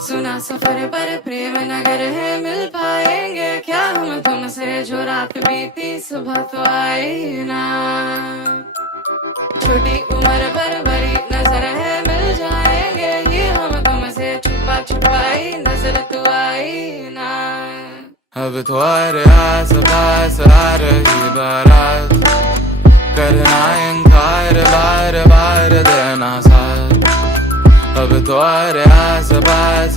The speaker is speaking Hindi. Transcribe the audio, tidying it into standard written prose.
सुना सफर पर प्रेम नगर है, मिल पाएंगे क्या हम तुमसे, जो रात बीती सुबह तो आई ना। छोटी उम्र पर बड़ी नजर है, मिल जाएंगे ये हम तुमसे, छुपा छुपाई नजर तो आई ना। अब तुम्हारे आस-पास आ रही बारात, करना इनकार बार बार देना साथ। अब तुम्हारे आस-पास